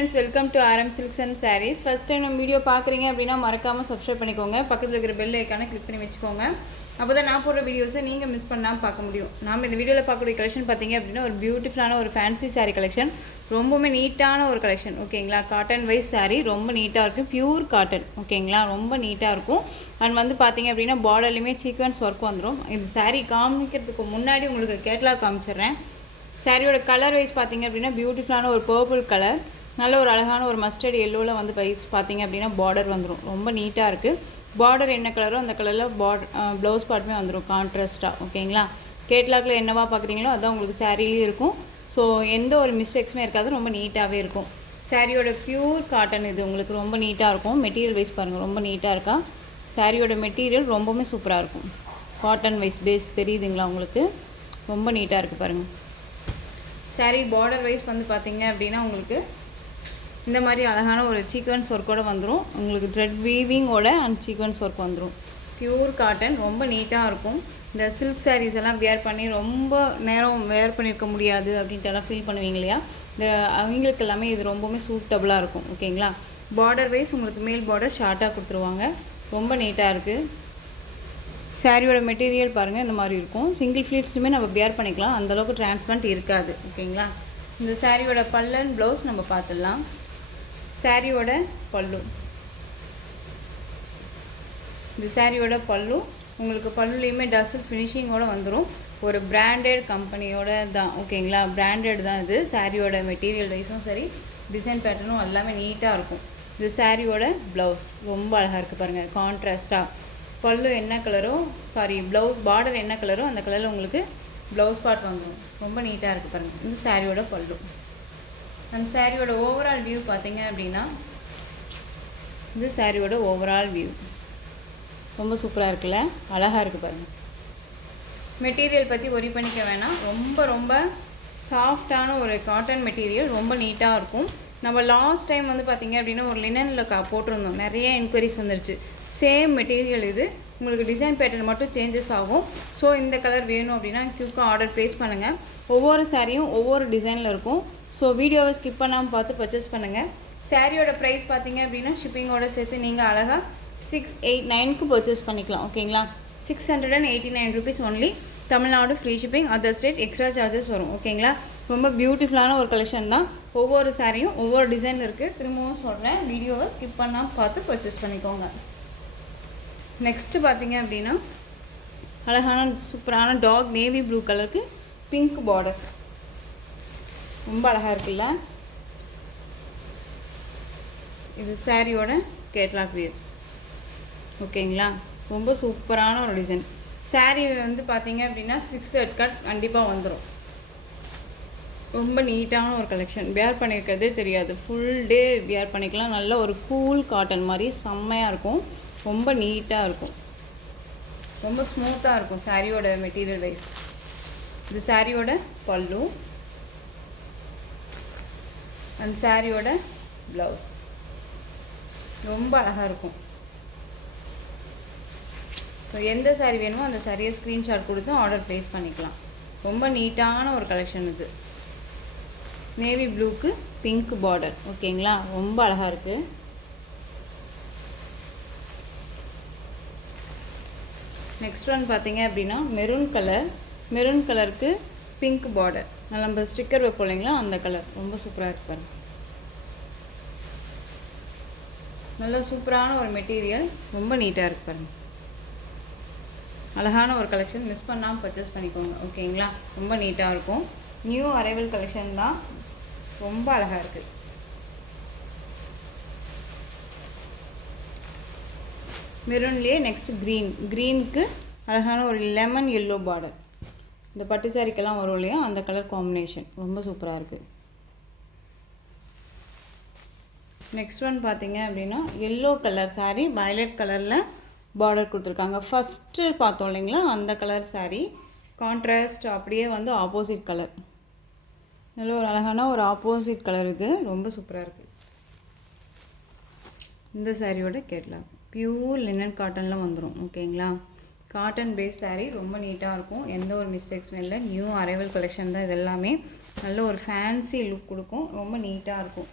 friends, welcome to RM Silks and Sarees. First time நம்ம video பார்க்குறீங்க அப்படின்னா மறக்காமல் சப்ஸ்கிரைப் பண்ணிக்கோங்க. பக்கத்தில் இருக்கிற பெல் ஐக்கானை கிளிக் பண்ணி வச்சுக்கோங்க. அப்போ தான் நான் போடுற வீடியோஸை நீங்கள் மிஸ் பண்ணாமல் பார்க்க முடியும். நாம் இந்த வீடியோவில் பார்க்கக்கூடிய கலெக்ஷன் பார்த்தீங்க அப்படின்னா ஒரு பியூட்டிஃபுல்லான ஒரு ஃபேன்சி சாரீ கலெக்ஷன். ரொம்பவுமே நீட்டான ஒரு கலெக்ஷன். ஓகேங்களா, காட்டன் வைஸ் சாரீ ரொம்ப நீட்டாக இருக்கும். Pure cotton. ஓகேங்களா, ரொம்ப நீட்டாக இருக்கும். அண்ட் வந்து பார்த்தீங்க அப்படின்னா பார்டர்லையுமே சீக்வன்ஸ் ஒர்க் வந்துடும். இந்த சாரீ காமிக்கிறதுக்கு முன்னாடி உங்களுக்கு கேட்லாக் காமிச்சிடுறேன். சாரியோட கலர் வைஸ் பார்த்தீங்க அப்படின்னா பியூட்டிஃபுல்லான ஒரு பர்பிள் கலர், நல்ல ஒரு அழகான ஒரு மஸ்டர்ட் எல்லோவில் வந்து வைஸ் பார்த்தீங்க அப்படின்னா பார்டர் வந்துடும். ரொம்ப நீட்டாக இருக்குது. பார்டர் என்ன கலரோ அந்த கலரில் ப்ளவுஸ் பார்ட்டுமே வந்துடும் கான்ட்ராஸ்ட்டாக. ஓகேங்களா, கேட்லாகில் என்னவா பார்க்குறீங்களோ அதுதான் உங்களுக்கு சாரிலேயும் இருக்கும். ஸோ எந்த ஒரு மிஸ்டேக்ஸுமே இருக்காது. ரொம்ப நீட்டாகவே இருக்கும். சாரியோட பியூர் காட்டன் இது உங்களுக்கு ரொம்ப நீட்டாக இருக்கும். மெட்டீரியல் வைஸ் பாருங்கள், ரொம்ப நீட்டாக இருக்கா. சாரியோட மெட்டீரியல் ரொம்பவுமே சூப்பராக இருக்கும். காட்டன் வைஸ் பேஸ் தெரியுதுங்களா உங்களுக்கு, ரொம்ப நீட்டாக இருக்குது பாருங்கள். சாரீ பார்டர் வைஸ் வந்து பார்த்தீங்க அப்படின்னா உங்களுக்கு இந்த மாதிரி அழகான ஒரு சீக்வன்ஸ் ஒர்க்கோடு வந்துடும். உங்களுக்கு த்ரெட் வீவிங்கோட அண்ட் சீக்வன்ஸ் ஒர்க் வந்துடும். பியூர் காட்டன், ரொம்ப நீட்டாக இருக்கும். இந்த சில்க் சாரீஸ் எல்லாம் வேர் பண்ணி ரொம்ப நேரம் வேர் பண்ணியிருக்க முடியாது அப்படின்ட்டு எல்லாம் ஃபீல் பண்ணுவீங்க இல்லையா, இந்த அவங்களுக்கு எல்லாமே இது ரொம்பவுமே சூட்டபுளாக இருக்கும். ஓகேங்களா, பார்டர் வைஸ் உங்களுக்கு மேல் பார்டர் ஷார்ட்டாக கொடுத்துருவாங்க. ரொம்ப நீட்டாக இருக்குது. சாரியோட மெட்டீரியல் பாருங்கள் இந்த மாதிரி இருக்கும். சிங்கிள் ஃப்ளீட்ஸுமே நம்ம வேர் பண்ணிக்கலாம், அந்தளவுக்கு டிரான்ஸ்பரண்ட் இருக்காது. ஓகேங்களா, இந்த சாரியோட பல்லன் ப்ளவுஸ் நம்ம பார்த்துடலாம். சாரியோட பல்லு, இந்த சாரியோட பல்லு உங்களுக்கு பல்லுலேயுமே டசல் ஃபினிஷிங்கோடு வந்துடும். ஒரு பிராண்டட் கம்பெனியோட தான். ஓகேங்களா, பிராண்டட் தான் இது. சாரியோட மெட்டீரியல் வைஸும் சரி, டிசைன் பேட்டர்னும் எல்லாமே நீட்டாக இருக்கும். இது சாரியோட ப்ளவுஸ் ரொம்ப அழகாக இருக்குது பாருங்கள், கான்ட்ராஸ்ட்டாக. பல்லு என்ன கலரோ பார்டர் என்ன கலரோ அந்த கலரில் உங்களுக்கு ப்ளவுஸ் பார்ட் வந்துடும். ரொம்ப நீட்டாக இருக்குது பாருங்கள். இந்த சாரியோட பல்லு. அந்த சாரியோட ஓவரால் வியூ பார்த்தீங்க அப்படின்னா இந்த சாரியோட ஓவரால் வியூ ரொம்ப சூப்பராக இருக்குல்ல, அழகாக இருக்குது பாருங்கள். மெட்டீரியல் பற்றி ஒரி பண்ணிக்க வேணாம். ரொம்ப சாஃப்டான ஒரு காட்டன் மெட்டீரியல், ரொம்ப நீட்டாக இருக்கும். நம்ம லாஸ்ட் டைம் வந்து பார்த்திங்க அப்படின்னா ஒரு லினனில் போட்டிருந்தோம், நிறைய என்கொயரிஸ் வந்துருச்சு. சேம் மெட்டீரியல் இது, உங்களுக்கு டிசைன் பேட்டர்ன் மட்டும் சேஞ்சஸ் ஆகும். ஸோ இந்த கலர் வேணும் அப்படின்னா குயிக்காக ஆர்டர் ப்ளேஸ் பண்ணுங்கள். ஒவ்வொரு சாரியும் ஒவ்வொரு டிசைனில் இருக்கும். ஸோ வீடியோவை ஸ்கிப் பண்ணாமல் பார்த்து பர்ச்சேஸ் பண்ணுங்கள். சாரியோட ப்ரைஸ் பார்த்தீங்க அப்படின்னா ஷிப்பிங்கோட சேர்த்து நீங்கள் அழகாக 689க்கு பர்ச்சேஸ் பண்ணிக்கலாம். ஓகேங்களா, 689 rupees only. Tamil Nadu free shipping, other state extra charges வரும். ஓகேங்களா, ரொம்ப பியூட்டிஃபுல்லான ஒரு கலெக்ஷன் தான். ஒவ்வொரு சாரியும் ஒவ்வொரு டிசைனில் இருக்குது. திரும்பவும் சொல்கிறேன், வீடியோவை ஸ்கிப் பண்ணாமல் பார்த்து பர்ச்சேஸ் பண்ணிக்கோங்க. நெக்ஸ்ட்டு பார்த்தீங்க அப்படின்னா அழகான சூப்பரான டாக் நேவி ப்ளூ கலருக்கு பிங்க் பார்டர், ரொம்ப அழகாக இருக்குல்ல. இது சாரியோட கேட்லாக் வியூ. ஓகேங்களா, ரொம்ப சூப்பரான ஒரு டிசைன். சாரீ வந்து பார்த்தீங்க அப்படின்னா 6/3 கட் கண்டிப்பாக வந்துடும். ரொம்ப நீட்டான ஒரு கலெக்ஷன். வேர் பண்ணியிருக்கிறதே தெரியாது, ஃபுல் டே வேர் பண்ணிக்கலாம். நல்ல ஒரு கூல் காட்டன் மாதிரி செம்மையாக இருக்கும். ரொம்ப நீட்டாக இருக்கும், ரொம்ப ஸ்மூத்தாக இருக்கும் சாரியோட மெட்டீரியல் வைஸ். இது சாரியோட பல்லு அண்ட் சாரியோட ப்ளவுஸ் ரொம்ப அழகாக இருக்கும். ஸோ எந்த சாரீ வேணுமோ அந்த சாரியை ஸ்க்ரீன்ஷாட் கொடுத்து ஆர்டர் ப்ளேஸ் பண்ணிக்கலாம். ரொம்ப நீட்டான ஒரு கலெக்ஷன் இது. நேவி ப்ளூக்கு பிங்க் பார்டர். ஓகேங்களா, ரொம்ப அழகாக இருக்குது. நெக்ஸ்ட் ஒன் பார்த்தீங்க அப்படின்னா மெரூன் கலருக்கு பிங்க் பார்டர். நம்ம ஸ்டிக்கர் வைப்போம் இல்லைங்களா, அந்த கலர் ரொம்ப சூப்பராக இருக்கு பாருங்க. நல்ல சூப்பரான ஒரு மெட்டீரியல், ரொம்ப நீட்டாக இருக்கு பாருங்க. அழகான ஒரு கலெக்ஷன், மிஸ் பண்ணாமல் பர்ச்சேஸ் பண்ணிக்கோங்க. ஓகேங்களா, ரொம்ப நீட்டாக இருக்கும். நியூ அரைவல் கலெக்ஷன் தான், ரொம்ப அழகாக இருக்குது. மெரூன்லேயே நெக்ஸ்ட் க்ரீனுக்கு அழகான ஒரு லெமன் எல்லோ பார்டர். இந்த பட்டு சாரிக்கெல்லாம் வரும் இல்லையா, அந்த கலர் காம்பினேஷன் ரொம்ப சூப்பராக இருக்குது. நெக்ஸ்ட் ஒன் பார்த்தீங்க அப்படின்னா எல்லோ கலர் சாரீ, வயலட் கலரில் பார்டர் கொடுத்துருக்காங்க. ஃபஸ்ட்டு பார்த்தோம் இல்லைங்களா, அந்த கலர் சாரீ கான்ட்ராஸ்ட் அப்படியே வந்து ஆப்போசிட் கலர். நல்ல ஒரு அழகான ஒரு ஆப்போசிட் கலர். இது ரொம்ப சூப்பராக இருக்குது. இந்த சாரியோட கேட்லாக் பியூர் லினன் காட்டனில் வந்துடும். ஓகேங்களா, காட்டன் பேஸ் சாரீ, ரொம்ப நீட்டாக இருக்கும். எந்த ஒரு மிஸ்டேக்ஸுமே இல்லை. நியூ அரைவல் கலெக்ஷன் தான் இது எல்லாமே. நல்ல ஒரு ஃபேன்சி லுக் கொடுக்கும், ரொம்ப நீட்டாக இருக்கும்.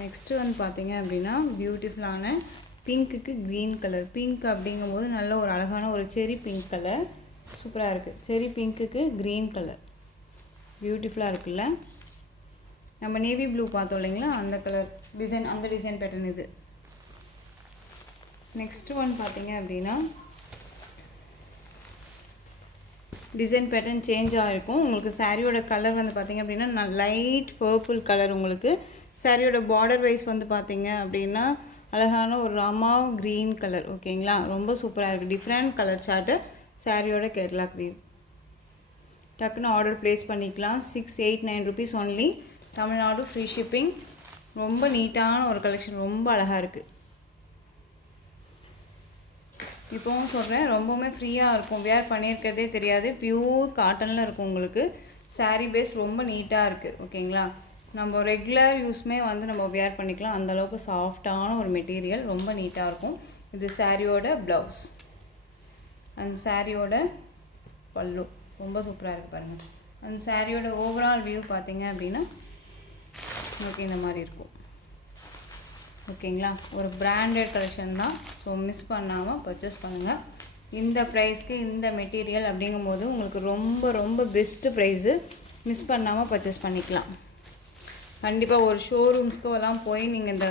நெக்ஸ்ட்டு வந்து பார்த்தீங்க அப்படின்னா பியூட்டிஃபுல்லான பிங்க்குக்கு க்ரீன் கலர். பிங்க் அப்படிங்கும்போது நல்ல ஒரு அழகான ஒரு செரி பிங்க் கலர் சூப்பராக இருக்குது. செரி பிங்க்குக்கு க்ரீன் கலர் பியூட்டிஃபுல்லாக இருக்குல்ல. நம்ம நேவி ப்ளூ பார்த்தோம் இல்லைங்களா, அந்த கலர் டிசைன், அந்த டிசைன் பேட்டர்ன் இது. நெக்ஸ்ட்டு ஒன் பார்த்தீங்க அப்படின்னா டிசைன் பேட்டர்ன் சேஞ்ச் ஆகிருக்கும். உங்களுக்கு சாரியோட கலர் வந்து பார்த்திங்க அப்படின்னா லைட் பர்பிள் கலர். உங்களுக்கு சாரியோட பார்டர் வைஸ் வந்து பார்த்திங்க அப்படின்னா அழகான ஒரு ராமா க்ரீன் கலர். ஓகேங்களா, ரொம்ப சூப்பராக இருக்குது. டிஃப்ரெண்ட் கலர் சார்ட்டு சாரியோட கேட்லாக் வியூ. டக்குன்னு ஆர்டர் ப்ளேஸ் பண்ணிக்கலாம். 689 rupees only. Tamil Nadu free shipping. ரொம்ப நீட்டான ஒரு கலெக்ஷன், ரொம்ப அழகாக இருக்குது. இப்போவும் சொல்கிறேன், ரொம்பவுமே ஃப்ரீயாக இருக்கும். வேர் பண்ணியிருக்கிறதே தெரியாது. பியூர் காட்டனில் இருக்கும். உங்களுக்கு சாரீ பேஸ் ரொம்ப நீட்டாக இருக்குது. ஓகேங்களா, நம்ம ரெகுலர் யூஸ்மே வந்து நம்ம வேர் பண்ணிக்கலாம். அந்தளவுக்கு சாஃப்டான ஒரு மெட்டீரியல், ரொம்ப நீட்டாக இருக்கும். இது சாரியோட ப்ளவுஸ் அண்ட் சாரியோட பல்லு ரொம்ப சூப்பராக இருக்குது பாருங்கள். அந்த சாரியோட ஓவரால் வியூ பார்த்தீங்க அப்படின்னா உங்களுக்கு இந்த மாதிரி இருக்கும். ஓகேங்களா, ஒரு பிராண்டட் கலெக்ஷன் தான். ஸோ மிஸ் பண்ணாமல் பர்ச்சேஸ் பண்ணுங்கள். இந்த ப்ரைஸ்க்கு இந்த மெட்டீரியல் அப்படிங்கும்போது உங்களுக்கு ரொம்ப ரொம்ப பெஸ்ட்டு ப்ரைஸு. மிஸ் பண்ணாமல் பர்ச்சேஸ் பண்ணிக்கலாம். கண்டிப்பாக ஒரு ஷோரூம்ஸ்க்கோ எல்லாம் போய் நீங்கள்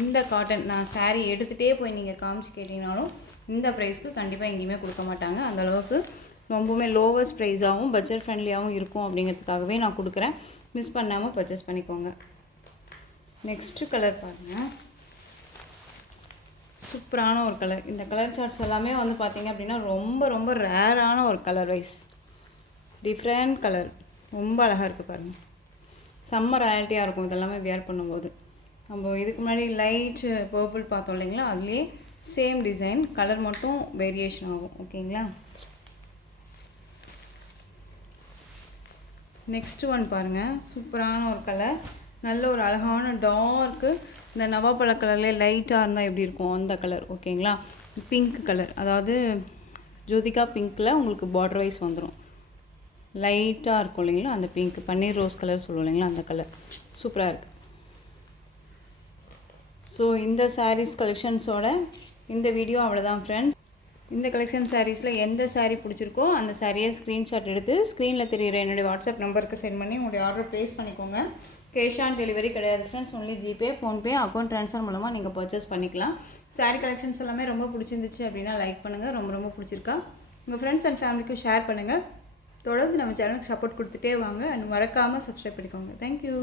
இந்த காட்டன் நான் சாரீ எடுத்துகிட்டே போய் நீங்கள் காமிச்சு கேட்டிங்கனாலும் இந்த ப்ரைஸ்க்கு கண்டிப்பாக எங்கேயுமே கொடுக்க மாட்டாங்க. அந்தளவுக்கு ரொம்பவுமே லோவஸ்ட் ப்ரைஸாகவும் பட்ஜெட் ஃப்ரெண்ட்லியாகவும் இருக்கும். அப்படிங்கிறதுக்காகவே நான் கொடுக்குறேன். மிஸ் பண்ணாமல் பர்ச்சேஸ் பண்ணிக்கோங்க. நெக்ஸ்ட்டு கலர் பாருங்கள், சூப்பரான ஒரு கலர். இந்த கலர் சார்ட்ஸ் எல்லாமே வந்து பார்த்திங்க அப்படின்னா ரொம்ப ரொம்ப ரேரான ஒரு கலர் வைஸ். டிஃப்ரெண்ட் கலர், ரொம்ப அழகாக இருக்குது பாருங்கள். செம்ம ராயல்ட்டியாக இருக்கும் இதெல்லாமே வியர் பண்ணும்போது. நம்ம இதுக்கு முன்னாடி லைட் பர்பிள் பார்த்தோம் இல்லைங்களா, அதுலேயே சேம் டிசைன், கலர் மட்டும் வேரியேஷன் ஆகும். ஓகேங்களா, நெக்ஸ்ட்டு ஒன் பாருங்கள், சூப்பரான ஒரு கலர். நல்ல ஒரு அழகான டார்க்கு, இந்த நவாப்பழ கலர்லேயே லைட்டாக இருந்தால் எப்படி இருக்கும் அந்த கலர். ஓகேங்களா, பிங்க் கலர், அதாவது ஜோதிகா பிங்க்கில் உங்களுக்கு பார்டர் வைஸ் வந்துடும். லைட்டாக இருக்கும் இல்லைங்களா, அந்த பிங்க் பன்னீர் ரோஸ் கலர் சொல்லுவோம் இல்லைங்களா, அந்த கலர் சூப்பராக இருக்குது. ஸோ இந்த சாரீஸ் கலெக்ஷன்ஸோட இந்த வீடியோ அவ்வளோதான் ஃப்ரெண்ட்ஸ். இந்த கலெக்ஷன் சாரீஸில் எந்த சாரீ பிடிச்சிருக்கோ அந்த சாரியை ஸ்க்ரீன்ஷாட் எடுத்து ஸ்க்ரீனில் தெரிகிற என்னுடைய வாட்ஸ்அப் நம்பருக்கு சென்ட் பண்ணி உங்களுடைய ஆர்டர் ப்ளேஸ் பண்ணிக்கோங்க. கேஷ் ஆன் டெலிவரி கிடையாது friends. Only GPay, PhonePe, account transfer மூலமாக நீங்கள் பர்ச்சேஸ் பண்ணிக்கலாம். சாரீ கலெக்ஷன்ஸ் எல்லாமே ரொம்ப பிடிச்சிருந்துச்சு அப்படின்னா லைக் பண்ணுங்கள். ரொம்ப ரொம்ப பிடிச்சிருக்கா உங்கள் ஃப்ரெண்ட்ஸ் அண்ட் ஃபேமிலிக்கும் ஷேர் பண்ணுங்கள். தொடர்ந்து நம்ம சேனலுக்கு சப்போர்ட் கொடுத்துட்டே வாங்க. அண்ட் மறக்காமல் சப்ஸ்கிரைப் பண்ணிக்கோங்க. தேங்க்யூ.